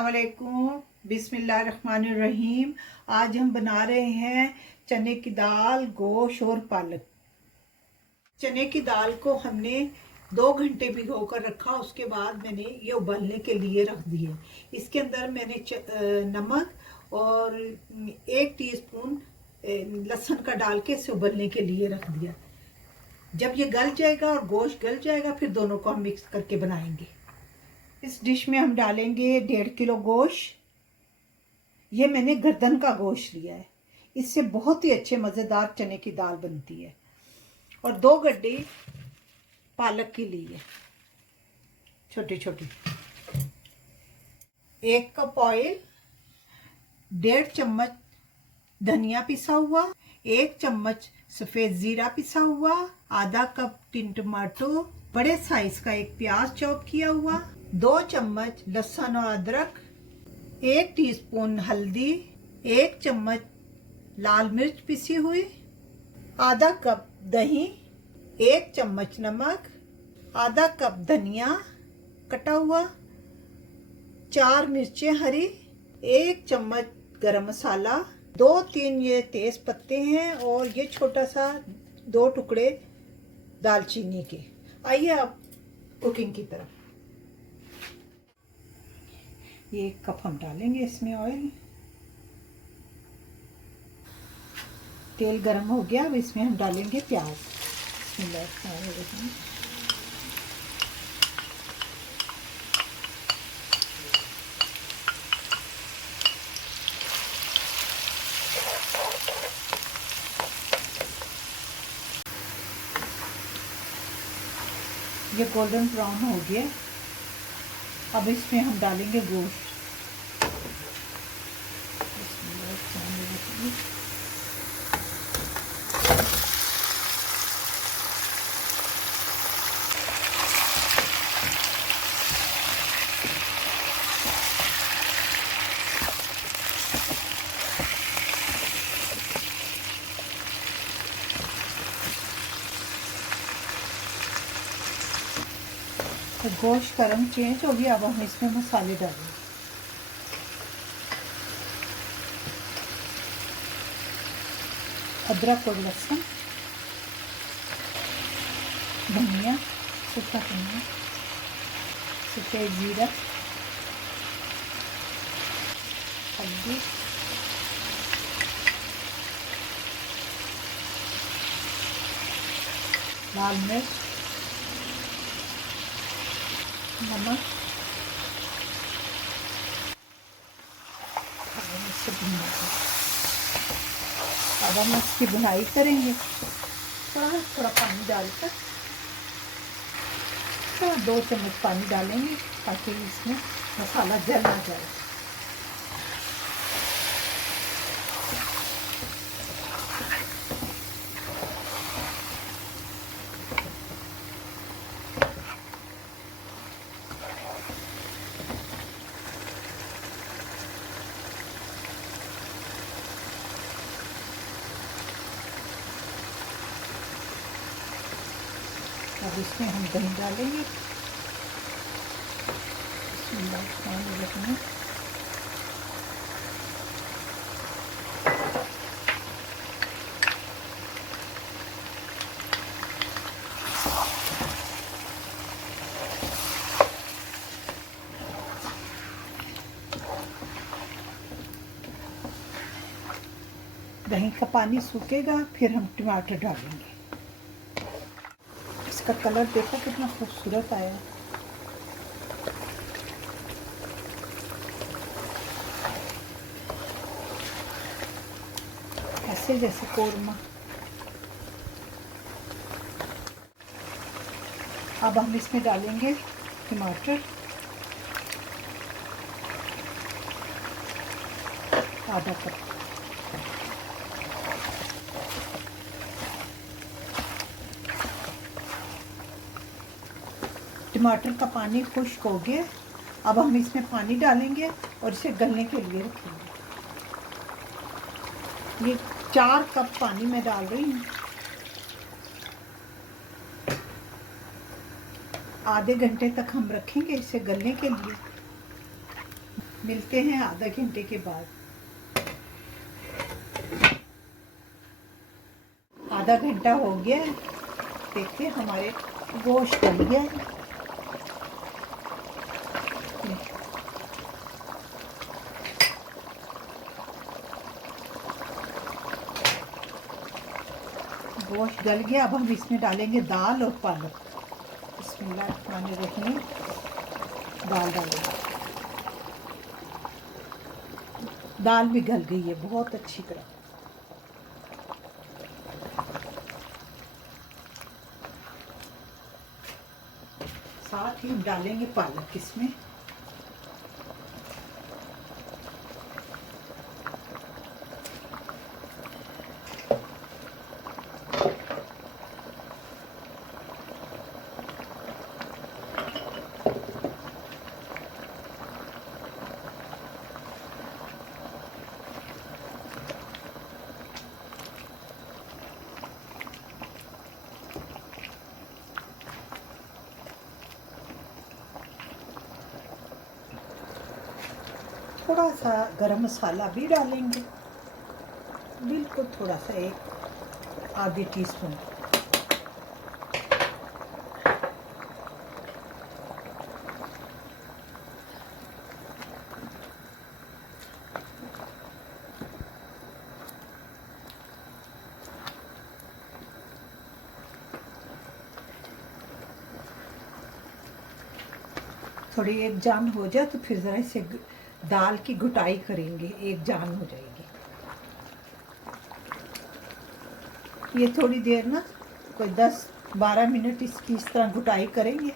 अस्सलाम वालेकुम, बिस्मिल्लाहिर्रहमानिर्रहीम। आज हम बना रहे हैं चने की दाल, गोश्त और पालक। चने की दाल को हमने 2 घंटे भिगो कर रखा। उसके बाद मैंने ये उबलने के लिए रख दिए। इसके अंदर मैंने नमक और 1 टीस्पून लहसुन का डाल के इसे उबलने के लिए रख दिया। जब ये गल जाएगा और गोश्त गल जाएगा, फिर दोनों को हम मिक्स करके बनाएंगे। इस डिश में हम डालेंगे 1.5 किलो गोश्त। ये मैंने गर्दन का गोश्त लिया है। इससे बहुत ही अच्छे मज़ेदार चने की दाल बनती है। और 2 गड्ढे पालक की ली है, छोटी छोटी। 1 कप ऑयल, 1.5 चम्मच धनिया पिसा हुआ, 1 चम्मच सफ़ेद ज़ीरा पिसा हुआ, आधा कप टिन टमाटो, बड़े साइज का 1 प्याज चॉप किया हुआ, 2 चम्मच लहसुन और अदरक, 1 टीस्पून हल्दी, 1 चम्मच लाल मिर्च पिसी हुई, आधा कप दही, 1 चम्मच नमक, आधा कप धनिया कटा हुआ, 4 मिर्चें हरी, 1 चम्मच गरम मसाला, 2-3 ये तेज पत्ते हैं और ये छोटा सा 2 टुकड़े दालचीनी के। आइए अब कुकिंग की तरफ। ये 1 कप हम डालेंगे इसमें ऑयल। तेल गरम हो गया, अब इसमें हम डालेंगे प्याज। ये गोल्डन ब्राउन हो गया। अब इसमें हम डालेंगे गोश्त। तो गोश्त का रंग चेंज हो गया। अब हम इसमें मसाले डालेंगे। अदरक और लहसुन, धनिया, सूखा धनिया, सफ़ेद ज़ीरा, हल्दी, लाल मिर्च, नमक। अब हम इसकी भुनाई करेंगे। थोड़ा पानी डालकर 2 चम्मच पानी डालेंगे ताकि इसमें मसाला जल ना जाए। अब इसमें हम दही डालेंगे। दही का पानी सूखेगा, फिर हम टमाटर डालेंगे। इसका कलर देखो कितना खूबसूरत आया है। ऐसे जैसे कोरमा। अब हम इसमें डालेंगे टमाटर, आधा कप। टमाटर का पानी खुश्क हो गया। अब हम इसमें पानी डालेंगे और इसे गलने के लिए रखेंगे। ये 4 कप पानी मैं डाल रही हूँ। आधे घंटे तक हम रखेंगे इसे गलने के लिए। मिलते हैं आधा घंटे के बाद। आधा घंटा हो गया है, देखते हैं हमारे गोश्त गल गया है। गोश्त गल गया। अब हम इसमें डालेंगे दाल और पालक। बिस्मिल्लाहिर्रहमानिर्रहीम। दाल डालेंगे। दाल भी गल गई है बहुत अच्छी तरह। साथ ही हम डालेंगे पालक इसमें। थोड़ा सा गरम मसाला भी डालेंगे, बिल्कुल थोड़ा सा, एक आधी टीस्पून। थोड़ी एक जान हो जाए तो फिर ज़रा इसे दाल की घुटाई करेंगे, एक जान हो जाएगी। ये थोड़ी देर ना, कोई 10-12 मिनट इसकी इस तरह घुटाई करेंगे।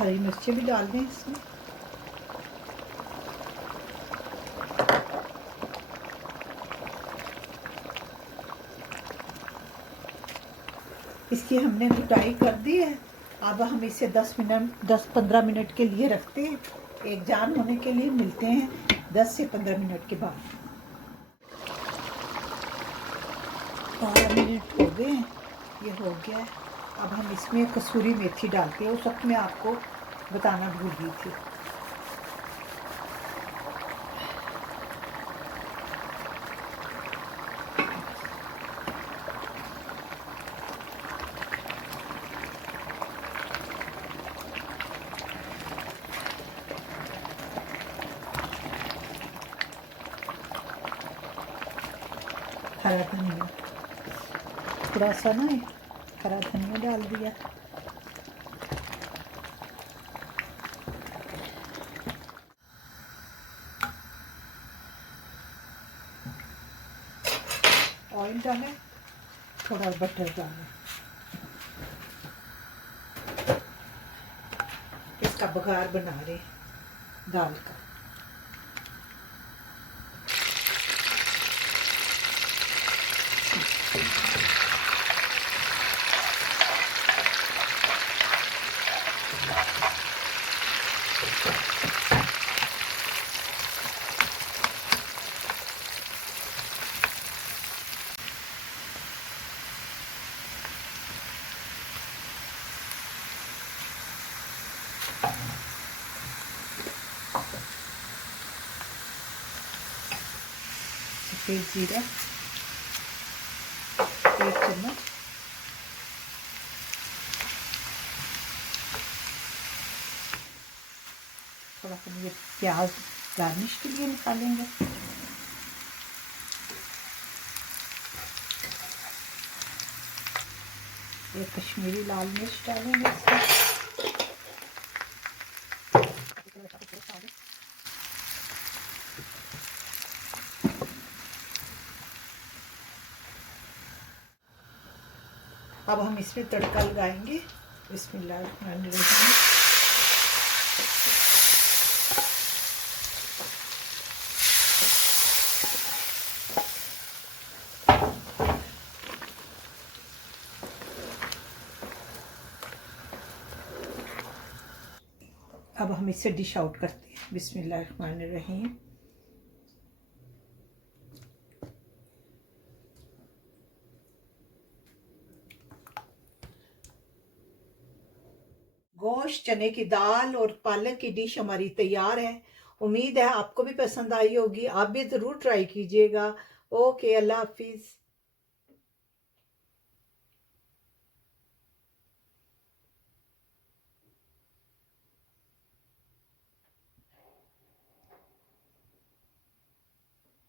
हरी मिर्चें भी डाल दें इसमें। इसकी हमने घुटाई कर दी है। अब हम इसे 10-15 मिनट के लिए रखते हैं, एक जान होने के लिए। मिलते हैं 10 से 15 मिनट के बाद। 12 मिनट हो गए, ये हो गया है। अब हम इसमें कसूरी मेथी डालते हैं, उस वक्त मैं आपको बताना भूल गई थी। हरा धनिया, थोड़ा सा ना हरा धनिया डाल दिया। ऑयल डालें, थोड़ा बटर डालें। इसका बघार बना रहे दाल का। सफ़ेद जीरा 1 चम्मच, थोड़ा सा ये प्याज गार्निश के लिए निकालेंगे। ये कश्मीरी लाल मिर्च डालेंगे इसमें। अब हम इसमें तड़का लगाएंगे। बिस्मिल्लाहिर्रहमानिर्रहीम। अब हम इसे डिश आउट करते हैं। बिस्मिल्लाहिर्रहमानिर्रहीम। गोश्त, चने की दाल और पालक की डिश हमारी तैयार है। उम्मीद है आपको भी पसंद आई होगी। आप भी ज़रूर ट्राई कीजिएगा। ओके, अल्लाह हाफिज़।